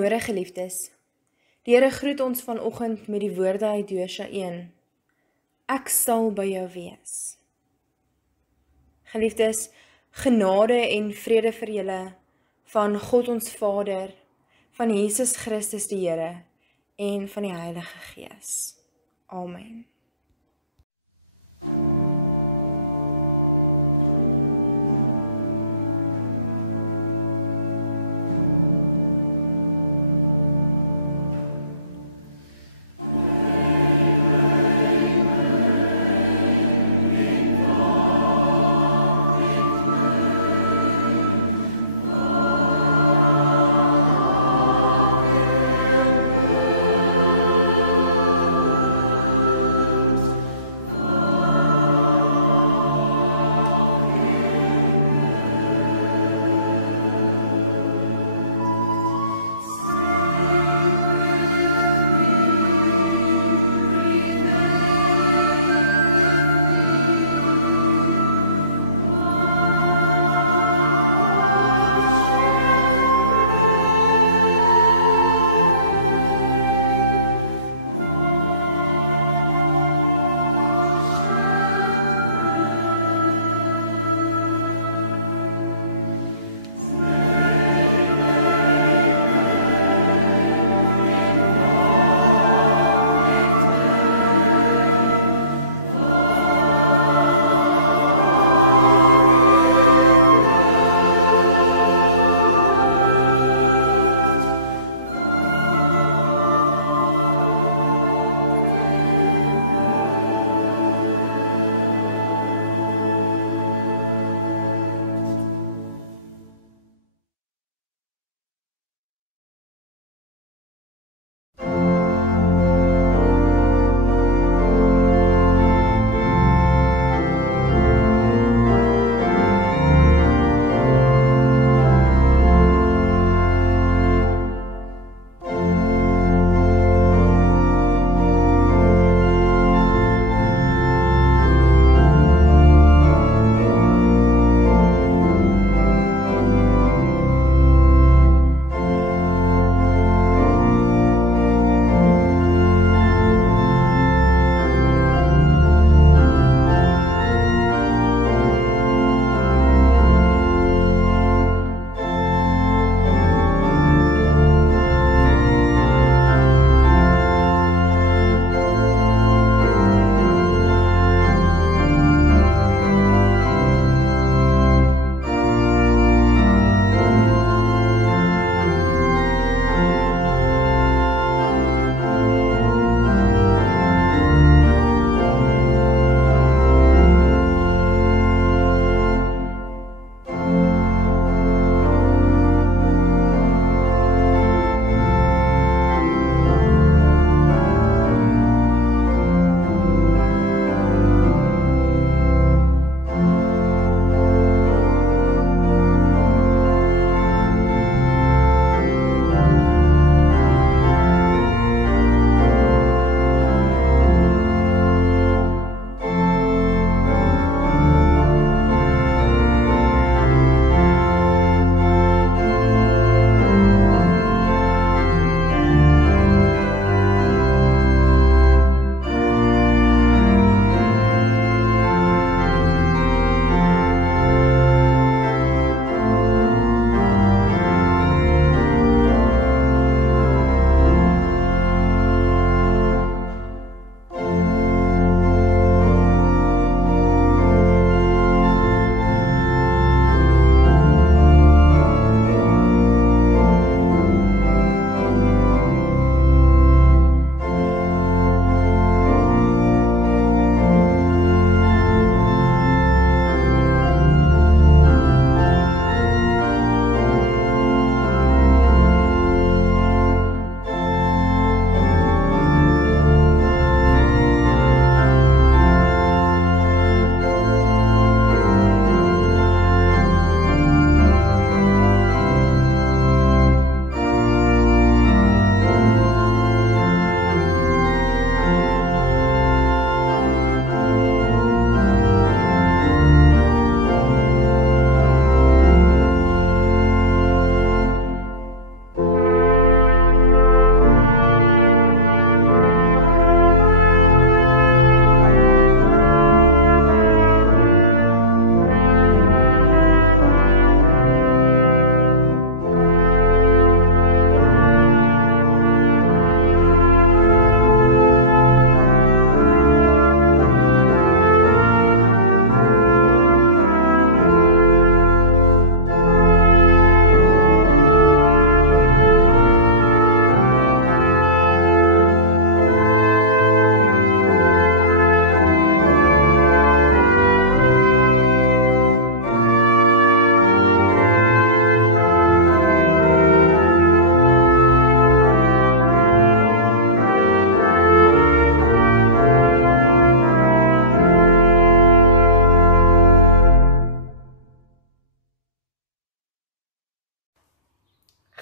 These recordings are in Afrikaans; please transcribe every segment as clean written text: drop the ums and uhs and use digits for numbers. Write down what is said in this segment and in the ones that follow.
Goeiemôre geliefdes. Die Here groet ons vanoggend met die woorde uit Josua 1. Ek sal by jou wees. Geliefdes, genade en vrede vir julle van God ons Vader, van Jesus Christus die Here en van die Heilige Gees. Amen.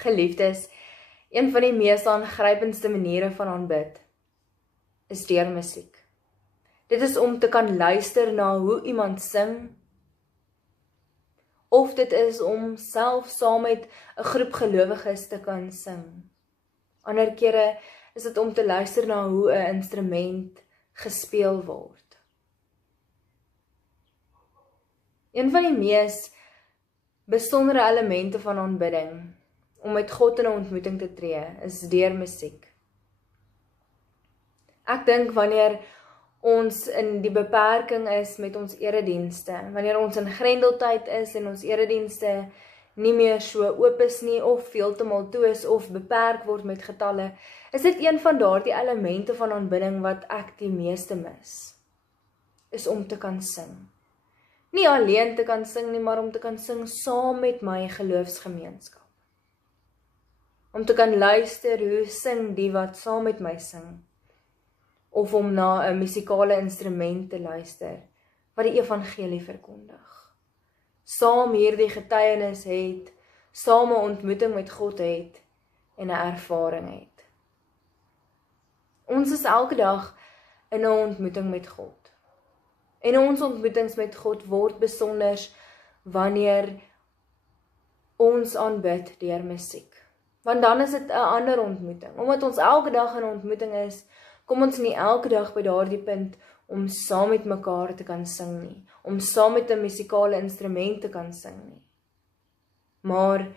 Geliefdes, een van die mees aangrypendste maniere van aanbid is deur musiek. Dit is om te kan luister na hoe iemand sing, of dit is om self saam met 'n groep gelowiges te kan sing. Ander kere is dit om te luister na hoe 'n instrument gespeel word. Een van die mees besondere elemente van aanbidding, om met God in 'n ontmoeting te tree, is deur musiek. Ek dink wanneer ons in die beperking is met ons eredienste, wanneer ons in grendeltyd is en ons eredienste nie meer so oop is nie, of heeltemal toe is, of beperk word met getalle, is dit een van daardie elemente van aanbidding wat ek die meeste mis, is om te kan sing. Nie alleen te kan sing nie, maar om te kan sing saam met my geloofsgemeenskap. Om te kan luister hoe sing die wat saam met my sing, of om na 'n musikale instrument te luister, wat die evangelie verkondig. Saam hierdie getuienis het, saam 'n ontmoeting met God het, en 'n ervaring het. Ons is elke dag in 'n ontmoeting met God. En ons ontmoetings met God word besonders wanneer ons aanbid deur musiek. Want dan is dit 'n ander ontmoeting. Omdat ons elke dag in 'n ontmoeting is, kom ons nie elke dag by daardie punt om saam met mekaar te kan sing nie, om saam met 'n musikale instrument te kan sing nie. Maar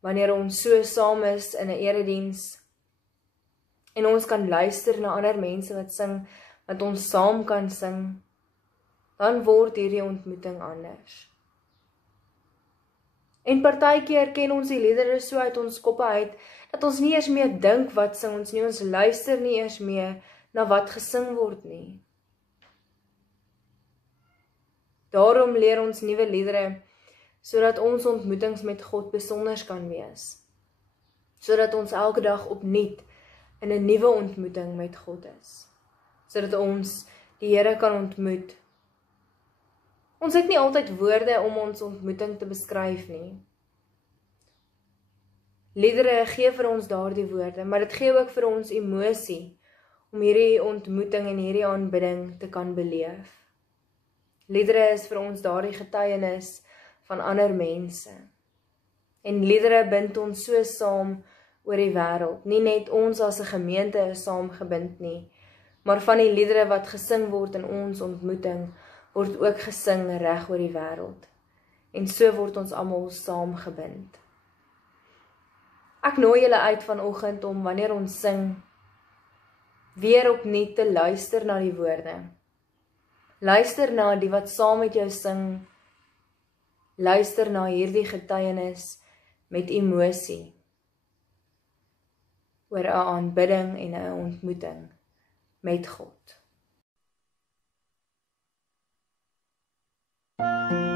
wanneer ons so saam is in 'n erediens en ons kan luister na ander mense wat sing, wat ons saam kan sing, dan word hierdie ontmoeting anders. En partykeer ken ons die liedere so uit ons koppe uit, dat ons nie eers meer dink wat sing ons nie, ons luister nie eers meer na wat gesing word nie. Daarom leer ons nuwe liedere, sodat ons ontmoetings met God besonders kan wees. Sodat ons elke dag opnuut in 'n nuwe ontmoeting met God is. Sodat ons die Here kan ontmoet. Ons het nie altyd woorde om ons ontmoeting te beskryf nie. Liedere gee vir ons daardie woorde, maar dit gee ook vir ons emosie, om hierdie ontmoeting en hierdie aanbidding te kan beleef. Liedere is vir ons daardie getuienis van ander mense. En liedere bind ons so saam oor die wêreld. Nie net ons as 'n gemeente is saamgebind nie, maar van die liedere wat gesing word in ons ontmoeting, word ook gesing reg oor die wêreld. En so word ons almal saamgebind. Ek nooi julle uit vanoggend om wanneer ons sing, weer opnuut te luister na die woorde. Luister na die wat saam met jou sing. Luister na hierdie getuienis met emosie oor 'n aanbidding en 'n ontmoeting met God. Glory.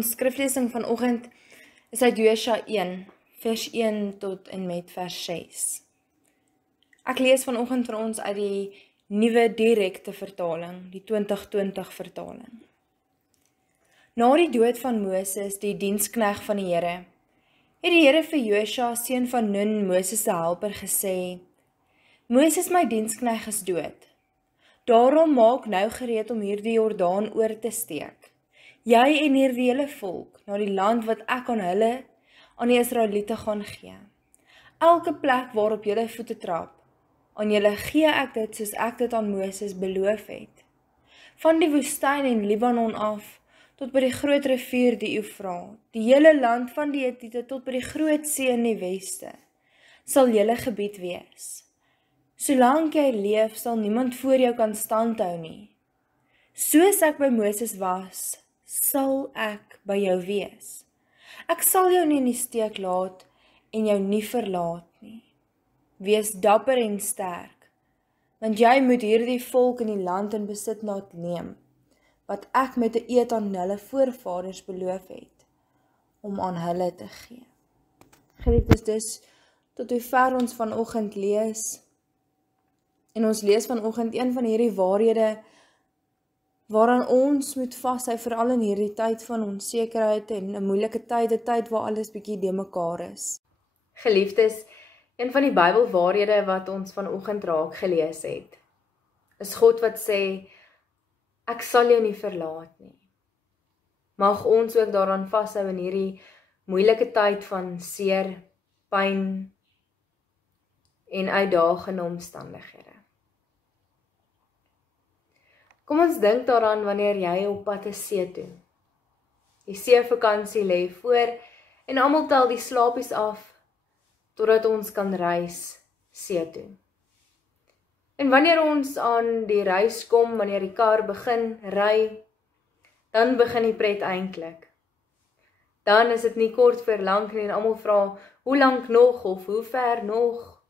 Ons skriflesing vanoggend is uit Josua 1, vers 1 tot en met vers 6. Ek lees vanoggend vir ons uit die nuwe direkte vertaling, die 2020 vertaling. Na die dood van Moses, die dienskneg van die Here, het die Here vir Josua, seun van Nun, Moses se helper, gesê: Moses, my dienskneg, is dood. Daarom maak nou gereed om hierdie Jordaan oor te steek, jy en hierdie hele volk, na die land wat ek aan die Israeliete gaan gee. Elke plek waarop julle voete trap, aan julle gee ek dit soos ek dit aan Moses beloof het. Van die woestyn en Libanon af, tot by die groot rivier die Eufraat, die hele land van die Hetiete tot by die groot see in die weste, sal julle gebied wees. Solank jy leef, sal niemand voor jou kan standhou nie. Soos ek by Moses was, sal ek by jou wees. Ek sal jou nie in die steek laat en jou nie verlaat nie. Wees dapper en sterk, want jy moet hierdie volk in die land in besit laat neem, wat ek met 'n eed aan hulle voorvaders beloof het, om aan hulle te gee. Geliefdes, dus tot hoe ver ons vanoggend lees, en ons lees vanoggend een van hierdie waarhede waaraan ons moet vashou, veral in hierdie tyd van onsekerheid en 'n moeilike tyd, 'n tyd waar alles bietjie de mekaar is. Geliefdes, een van die Bybelwaarhede wat ons vanoggend raak gelees het, is God wat sê, ek sal jou nie verlaat nie. Mag ons ook daaraan vashou in hierdie moeilike tyd van seer, pyn en uitdagende omstandighede. Kom ons dink daaraan wanneer jy op pad is see toe. Die seevakansie lê voor en almal tel die slapies af totdat ons kan reis see toe. En wanneer ons aan die reis kom, wanneer die kar begin ry, dan begin die pret eintlik. Dan is dit nie kort voor lank nie en almal vra, hoe lank nog of hoe ver nog?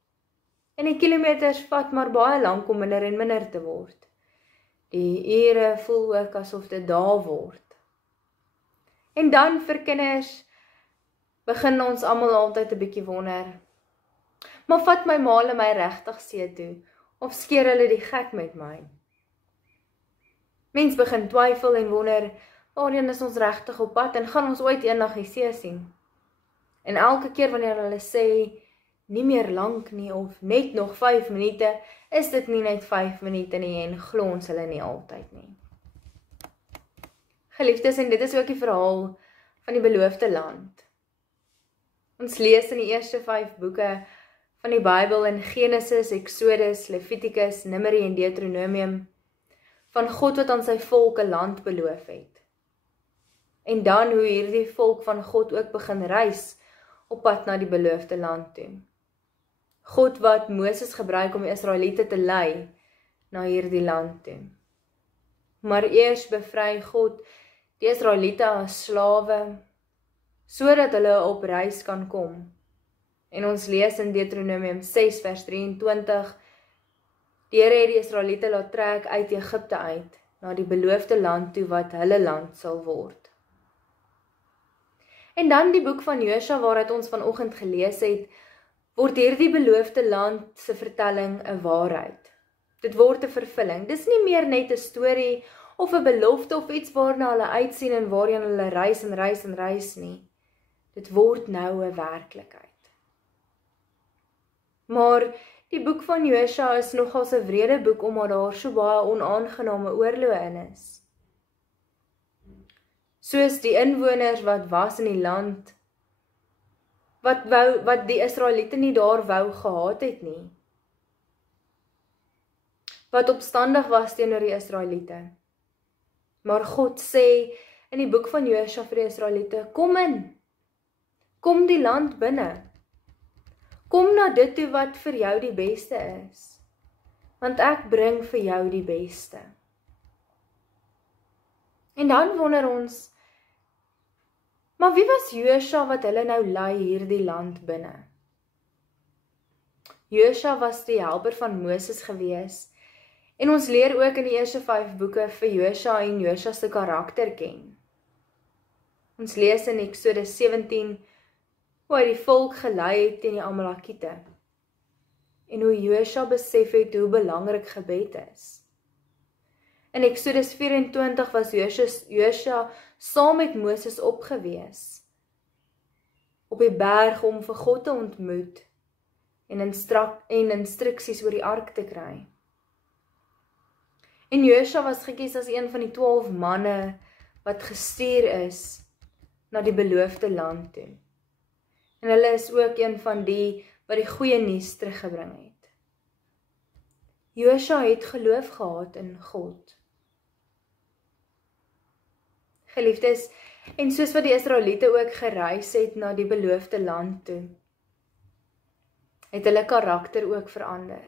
En die kilometers vat maar baie lank om minder en minder te word. Die ure voel ook asof dit dae word. En dan vir kinders begin ons almal altyd 'n bietjie wonder, maar vat my ma en my regtig see toe, of skeer hulle die gek met my? Mens begin twyfel en wonder, waarheen is ons regtig op pad en gaan ons ooit eendag die see sien? En elke keer wanneer hulle sê, nie meer lank nie of net nog 5 minute, is dit nie net 5 minute nie en glo ons hulle nie altyd nie. Geliefdes, en dit is ook die verhaal van die beloofde land. Ons lees in die eerste 5 boeke van die Bybel in Genesis, Exodus, Levitikus, Numeri en Deuteronomium, van God wat aan sy volk 'n land beloof het. En dan hoe hierdie volk van God ook begin reis op pad na die beloofde land toe. God wat Moses gebruik om die Israeliete te lei na hierdie land toe. Maar eers bevry God die Israeliete as slawe, sodat hulle op reis kan kom. En ons lees in Deuteronomium 6 vers 23, die Here het die Israeliete laat trek uit Egipte uit, na die beloofde land toe wat hulle land sal word. En dan die boek van Josua waaruit ons vanoggend gelees het, word hierdie beloofde land se vertelling 'n waarheid. Dit word 'n vervulling. Dis nie meer net 'n storie of 'n belofte of iets waarna hulle uitsien en waarheen hulle reis en reis en reis nie. Dit word nou 'n werklikheid. Maar die boek van Josua is nogals 'n wrede boek omdat daar so baie onaangename oorloë in is. Soos die inwoners wat was in die land, wat die Israeliete nie daar wou gehad het nie. Wat opstandig was teenoor die Israeliete. Maar God sê in die boek van Josua vir die Israeliete, kom in, kom die land binne. Kom na dit toe wat vir jou die beste is, want ek bring vir jou die beste. En dan wonder ons, maar wie was Josua wat hulle nou lei hierdie land binne? Josua was die helper van Moses gewees, en ons leer ook in die eerste 5 boeke vir Josua en Josua se karakter ken. Ons lees in Eksodus 17 hoe hy die volk gelei het teen die Amalekiete en hoe Josua besef het hoe belangrik gebed is. In Eksodus 24 was Josua saam met Moses opgewees op die berg om vir God te ontmoet en instruksies oor die ark te kry. En Josua was gekies as een van die 12 manne wat gestuur is na die beloofde land toe. En hulle is ook een van die wat die goeie nuus teruggebring het. Josua het geloof gehad in God. Geliefdes, en soos wat die Israeliete ook gereis het na die beloofde land toe, het hulle karakter ook verander.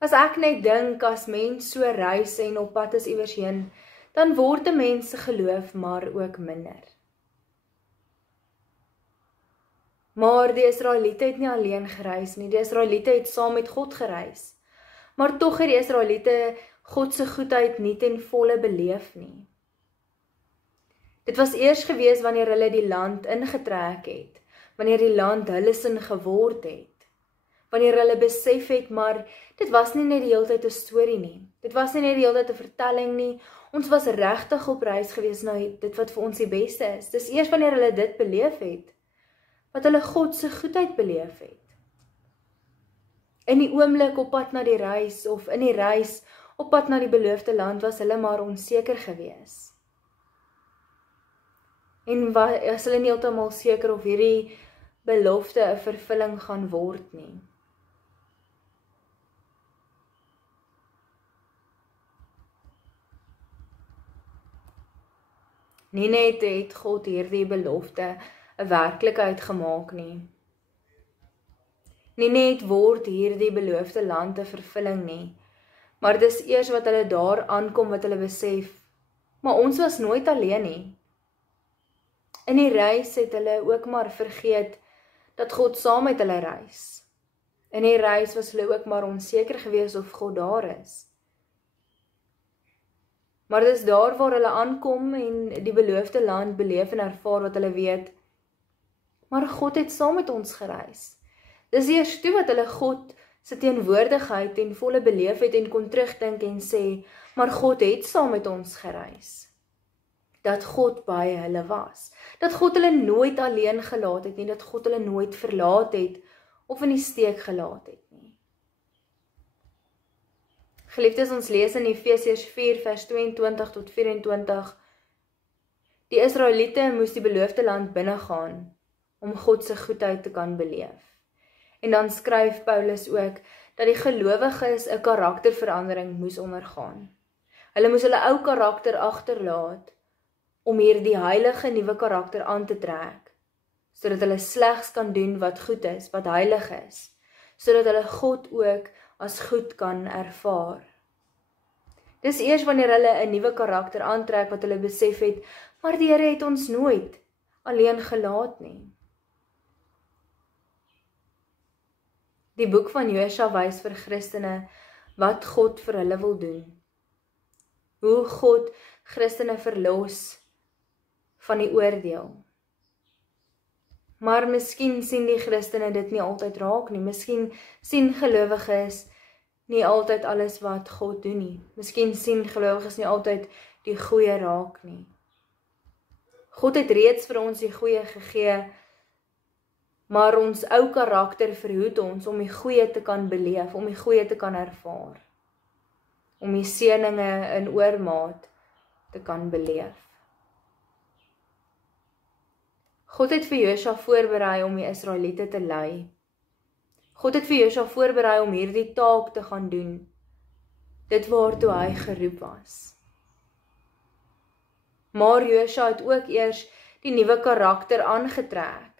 As ek net dink, as mens so reis en op pad is iewers heen, dan word 'n mens se geloof maar ook minder. Maar die Israeliete het nie alleen gereis nie, die Israeliete het saam met God gereis. Maar tog het die Israeliete God se goedheid nie ten volle beleef nie. Dit was eers gewees wanneer hulle die land ingetrek het, wanneer die land hulle sin geword het, wanneer hulle besef het, maar dit was nie net die hele tyd 'n storie nie, dit was nie net die hele tyd 'n vertelling nie, ons was regtig op reis gewees na dit wat vir ons die beste is. Dis eers wanneer hulle dit beleef het, wat hulle God se goedheid beleef het. In die oomblik op pad na die reis, of in die reis op pad na die beloofde land, was hulle maar onseker gewees. En as hulle nie heeltemal seker of hierdie belofte 'n vervulling gaan word nie. Nie net het God hierdie belofte 'n werklikheid gemaak nie. Nie net word hierdie beloofde land 'n vervulling nie, maar dis eers wat hulle daar aankom wat hulle besef, maar ons was nooit alleen nie. In die reis het hulle ook maar vergeet dat God saam met hulle reis. In die reis was hulle ook maar onseker gewees of God daar is. Maar dis daar waar hulle aankom en die beloofde land beleef en ervaar wat hulle weet, maar God het saam met ons gereis. Dis eers toe wat hulle God se teenwoordigheid ten volle beleef het en kon terugdink en sê, maar God het saam met ons gereis. Dat God by hulle was. Dat God hulle nooit alleen gelaat het nie, dat God hulle nooit verlaat het of in die steek gelaat het nie. Geliefdes, ons lees in Efesiërs 4 vers 22 tot 24, die Israeliete moes die beloofde land binnegaan om God se goedheid te kan beleef. En dan skryf Paulus ook dat die gelowiges 'n karakterverandering moes ondergaan. Hulle moes hulle ou karakter agterlaat om hierdie heilige nuwe karakter aan te trek, sodat hulle slegs kan doen wat goed is, wat heilig is, sodat hulle God ook as goed kan ervaar. Dis eers wanneer hulle 'n nuwe karakter aantrek wat hulle besef het, maar die Here het ons nooit alleen gelaat nie. Die boek van Josua wys vir Christene wat God vir hulle wil doen. Hoe God Christene verlos van die oordeel. Maar miskien sien die Christene dit nie altyd raak nie. Miskien sien gelowiges nie altyd alles wat God doen nie. Miskien sien gelowiges nie altyd die goeie raak nie. God het reeds vir ons die goeie gegee, maar ons ou karakter verhoed ons om die goeie te kan beleef, om die goeie te kan ervaar, om die seëninge in oormaat te kan beleef. God het vir Josua voorberei om die Israeliete te lei. God het vir Josua voorberei om hierdie taak te gaan doen, dit waartoe hy geroep was. Maar Josua het ook eers die nuwe karakter aangetrek.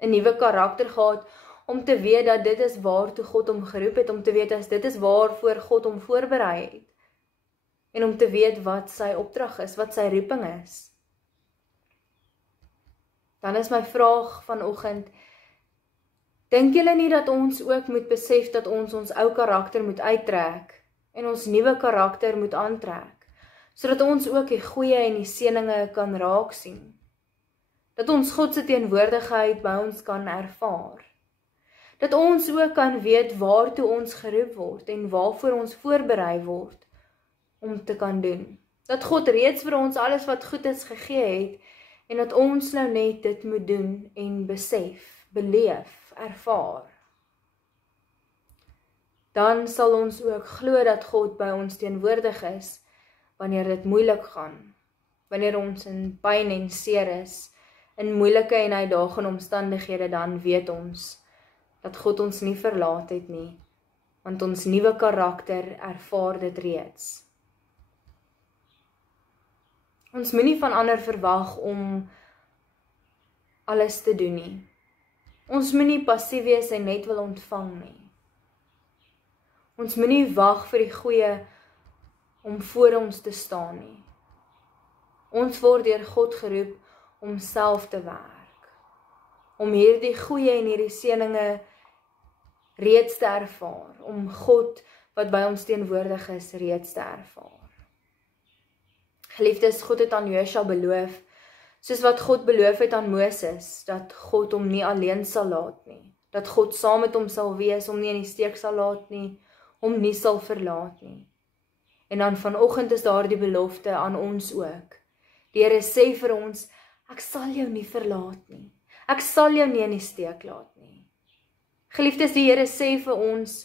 'n Nuwe karakter gehad om te weet dat dit is waartoe God hom geroep het, om te weet as dit is waarvoor God hom voorberei het. En om te weet wat sy opdrag is, wat sy roeping is. Dan is my vraag vanoggend, dink julle nie dat ons ook moet besef dat ons ou karakter moet uittrek en ons nuwe karakter moet aantrek, sodat ons ook die goeie en die seëninge kan raak sien. Dat ons God se teenwoordigheid by ons kan ervaar. Dat ons ook kan weet waartoe ons geroep word en waarvoor ons voorberei word om te kan doen. Dat God reeds vir ons alles wat goed is gegee het en dat ons nou net dit moet doen en besef, beleef, ervaar. Dan sal ons ook glo dat God by ons teenwoordig is wanneer dit moeilik gaan, wanneer ons in pyn en seer is, in moeilike en uitdagende omstandighede, dan weet ons dat God ons nie verlaat het nie, want ons nuwe karakter ervaar dit reeds. Ons moenie van ander verwag om alles te doen nie. Ons moenie passief wees en net wil ontvang nie. Ons moenie wag vir die goeie om voor ons te staan nie. Ons word deur God geroep om self te werk, om hierdie goeie en hierdie seëninge reeds te ervaar, om God wat by ons teenwoordig is reeds te ervaar. Geliefdes, God het aan Josua beloof, soos wat God beloof het aan Moses, dat God hom nie alleen sal laat nie, dat God saam met hom sal wees, hom nie in die steek sal laat nie, hom nie sal verlaat nie. En dan vanoggend is daar die belofte aan ons ook. Die Here sê vir ons, ek sal jou nie verlaat nie, ek sal jou nie in die steek laat nie. Geliefdes, die Here sê vir ons,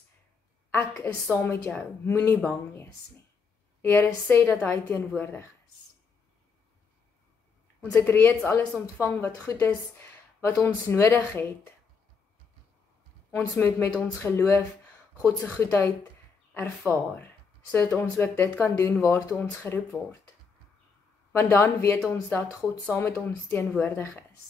ek is saam met jou, moenie bang wees nie. Die Here sê dat hy teenwoordig is. Ons het reeds alles ontvang wat goed is, wat ons nodig het. Ons moet met ons geloof God se goedheid ervaar, sodat ons ook dit kan doen waartoe ons geroep word. Want dan weet ons dat God saam met ons teenwoordig is.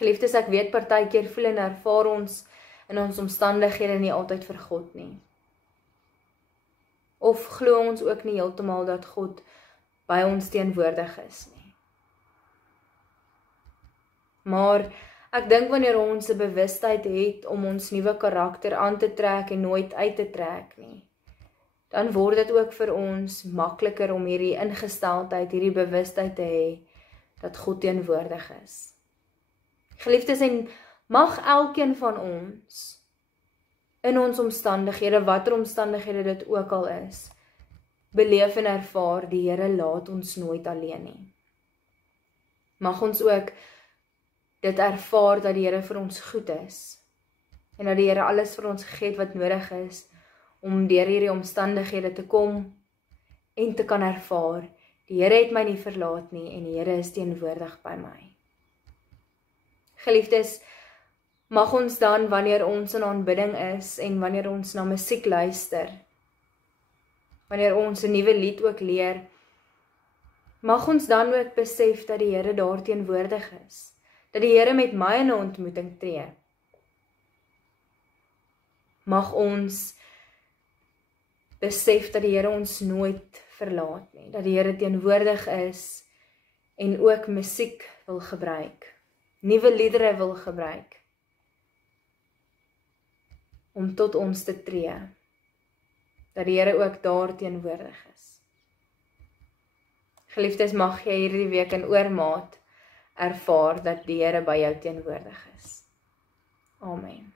Geliefdes, ek weet partykeer voel en ervaar ons in ons omstandighede nie altyd vir God nie. Of glo ons ook nie heeltemal dat God by ons teenwoordig is nie. Maar ek dink wanneer ons 'n bewustheid het om ons nuwe karakter aan te trek en nooit uit te trek nie, dan word dit ook vir ons makliker om hierdie ingesteldheid, hierdie bewustheid te hê dat God teenwoordig is. Geliefdes, en mag elkeen van ons in ons omstandighede, watter omstandighede dit ook al is, beleef en ervaar, die Here laat ons nooit alleen nie. Mag ons ook dit ervaar dat die Here vir ons goed is, en dat die Here alles vir ons gegee het wat nodig is, om deur hierdie omstandighede te kom, en te kan ervaar, die Here het my nie verlaat nie, en die Here is teenwoordig by my. Geliefdes, mag ons dan, wanneer ons in aanbidding is, en wanneer ons na musiek luister, wanneer ons 'n nuwe lied ook leer, mag ons dan ook besef dat die Here daar teenwoordig is, dat die Here met my in 'n ontmoeting tree. Mag ons besef dat die Here ons nooit verlaat nie, dat die Here teenwoordig is en ook musiek wil gebruik, nuwe liedere wil gebruik, om tot ons te tree, dat die Here ook daar teenwoordig is. Geliefdes, mag jy hierdie week in oormaat ervaar dat die Here by jou teenwoordig is. Amen.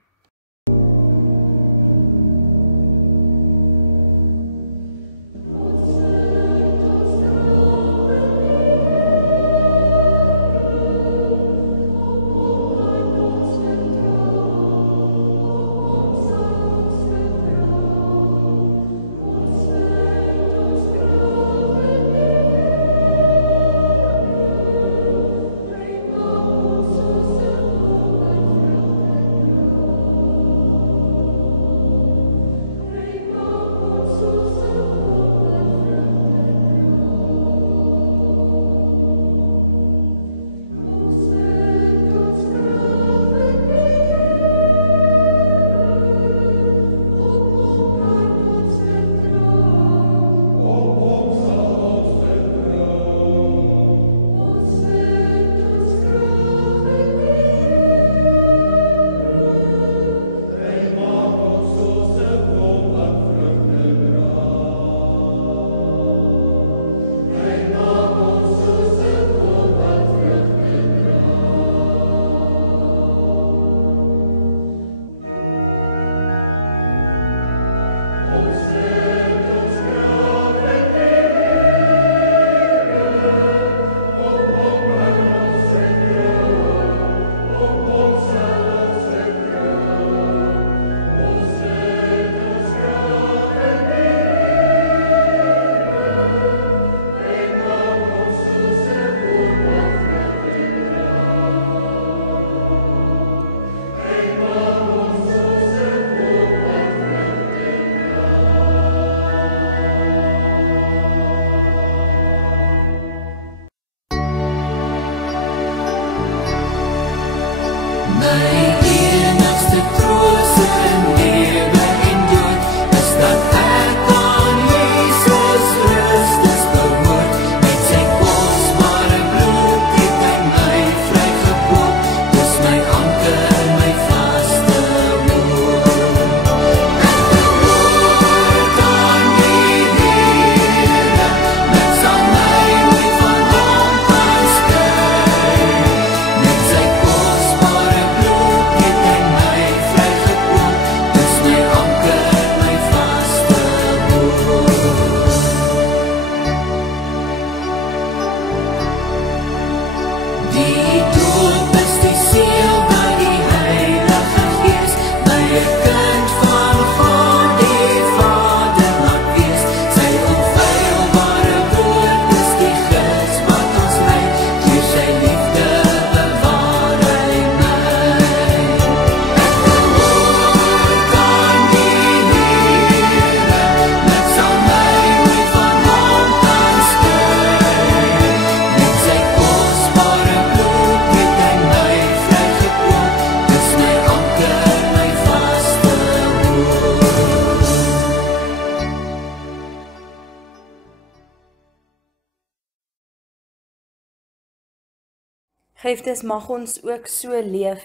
Geliefdes, mag ons ook so leef,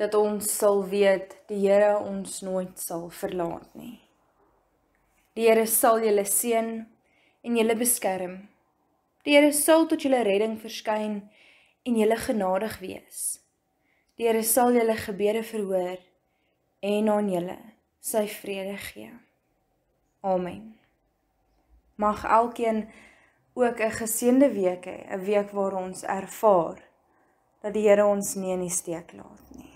dat ons sal weet, die Here ons nooit sal verlaat nie. Die Here sal julle seën en julle beskerm. Die Here sal tot julle redding verskyn en julle genadig wees. Die Here sal julle gebede verhoor en aan julle sy vrede gee. Amen. Mag elkeen ook 'n geseënde week hê, 'n week waar ons ervaar dat die Here ons nie in die steek laat nie.